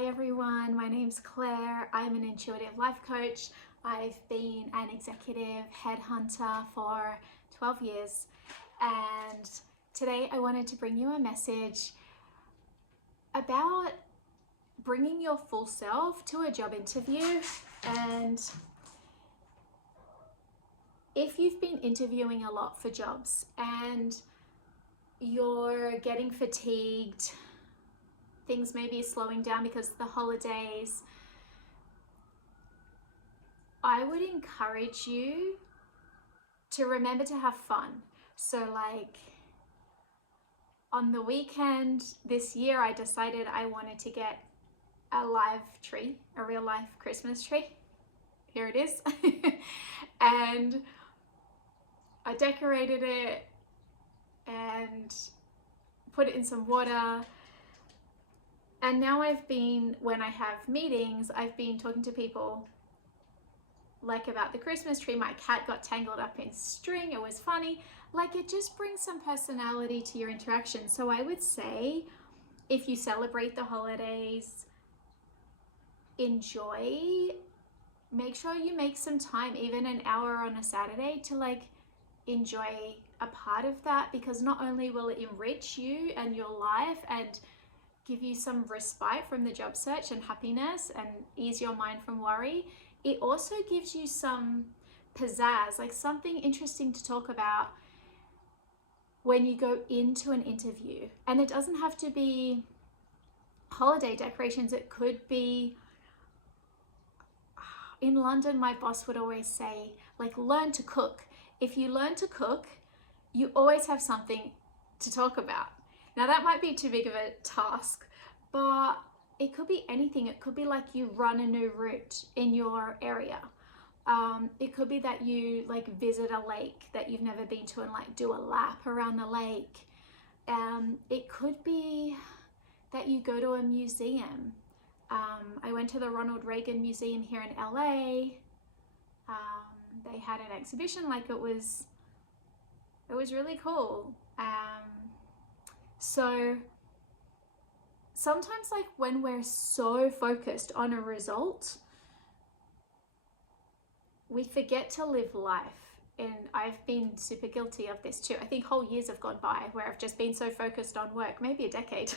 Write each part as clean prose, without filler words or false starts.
Hi everyone, my name's Claire. I'm an intuitive life coach. I've been an executive headhunter for 12 years, and today I wanted to bring you a message about bringing your full self to a job interview. And if you've been interviewing a lot for jobs and you're getting fatigued, things may be slowing down because of the holidays, I would encourage you to remember to have fun. So like on the weekend this year, I decided I wanted to get a live tree, a real life Christmas tree. Here it is. And I decorated it and put it in some water. And now when I have meetings, I've been talking to people like about the Christmas tree. My cat got tangled up in string. It was funny. Like, it just brings some personality to your interaction. So I would say if you celebrate the holidays, enjoy, make sure you make some time, even an hour on a Saturday, to like enjoy a part of that, because not only will it enrich you and your life and give you some respite from the job search and happiness and ease your mind from worry, it also gives you some pizzazz, like something interesting to talk about when you go into an interview. And it doesn't have to be holiday decorations. It could be, in London, my boss would always say, like, learn to cook. If you learn to cook, you always have something to talk about. Now that might be too big of a task, but it could be anything. It could be like you run a new route in your area. It could be that you like visit a lake that you've never been to and like do a lap around the lake. It could be that you go to a museum. I went to the Ronald Reagan Museum here in LA. They had an exhibition, like it was really cool. So sometimes, like when we're so focused on a result, we forget to live life. And I've been super guilty of this too. I think whole years have gone by where I've just been so focused on work, maybe a decade.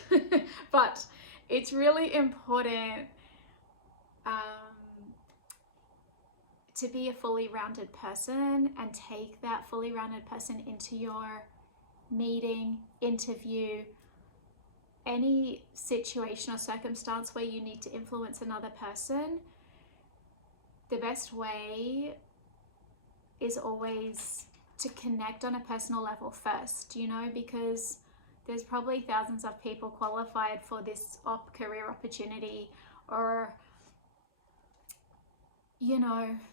But it's really important to be a fully rounded person and take that fully rounded person into your meeting, interview, any situation or circumstance where you need to influence another person. The best way is always to connect on a personal level first, because there's probably thousands of people qualified for this career opportunity, or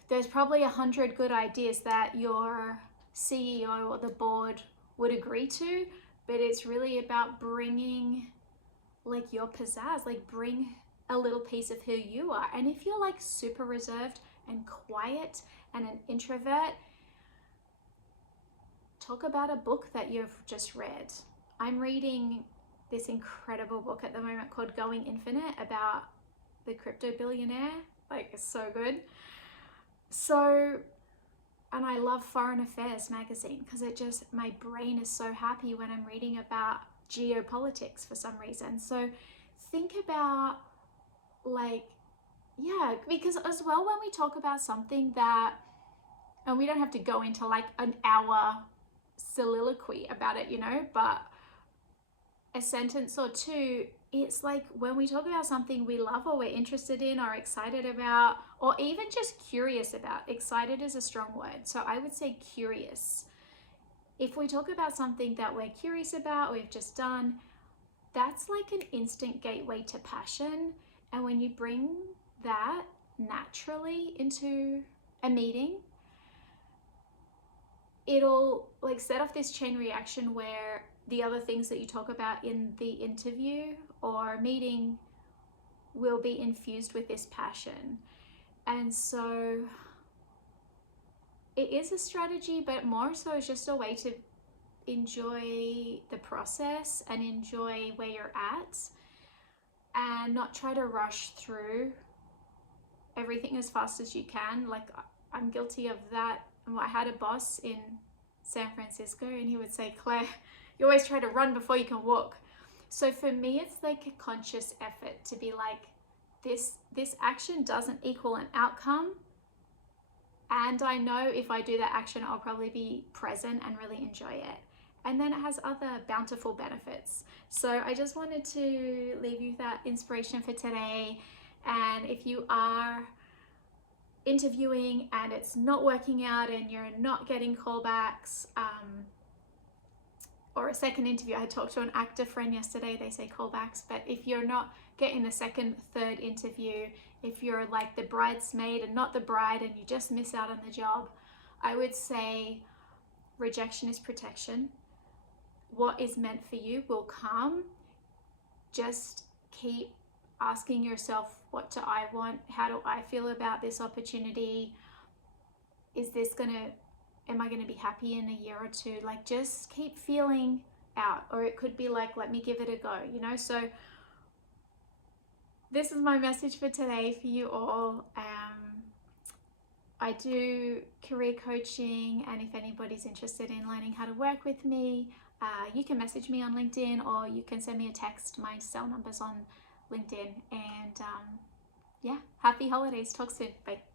there's probably 100 good ideas that your CEO or the board would agree to, but it's really about bringing like your pizzazz, like bring a little piece of who you are. And if you're like super reserved and quiet and an introvert, talk about a book that you've just read. I'm reading this incredible book at the moment called Going Infinite about the crypto billionaire. Like, it's so good. So, and I love Foreign Affairs magazine because my brain is so happy when I'm reading about geopolitics for some reason. So think about because as well, when we talk about something that, and we don't have to go into like an hour soliloquy about it, but a sentence or two, it's like when we talk about something we love or we're interested in or excited about, or even just curious about. Excited is a strong word, so I would say curious. If we talk about something that we're curious about, we've just done, that's like an instant gateway to passion. And when you bring that naturally into a meeting, it'll like set off this chain reaction where the other things that you talk about in the interview or meeting will be infused with this passion. And so it is a strategy, but more so it's just a way to enjoy the process and enjoy where you're at. and not try to rush through everything as fast as you can. Like, I'm guilty of that. I had a boss in San Francisco, and he would say, Claire, you always try to run before you can walk. So for me, it's like a conscious effort to be like, this action doesn't equal an outcome, and I know if I do that action, I'll probably be present and really enjoy it. And then it has other bountiful benefits. So I just wanted to leave you that inspiration for today. And if you are interviewing and it's not working out and you're not getting callbacks, or a second interview, I talked to an actor friend yesterday, they say callbacks, but if you're not getting the second, third interview, if you're like the bridesmaid and not the bride and you just miss out on the job, I would say rejection is protection. What is meant for you will come. Just keep asking yourself, what do I want? How do I feel about this opportunity? Am I going to be happy in a year or two? Like, just keep feeling out. Or it could be like, let me give it a go, you know? So this is my message for today for you all. I do career coaching, and if anybody's interested in learning how to work with me, you can message me on LinkedIn, or you can send me a text. My cell number's on LinkedIn. And yeah, happy holidays. Talk soon. Bye.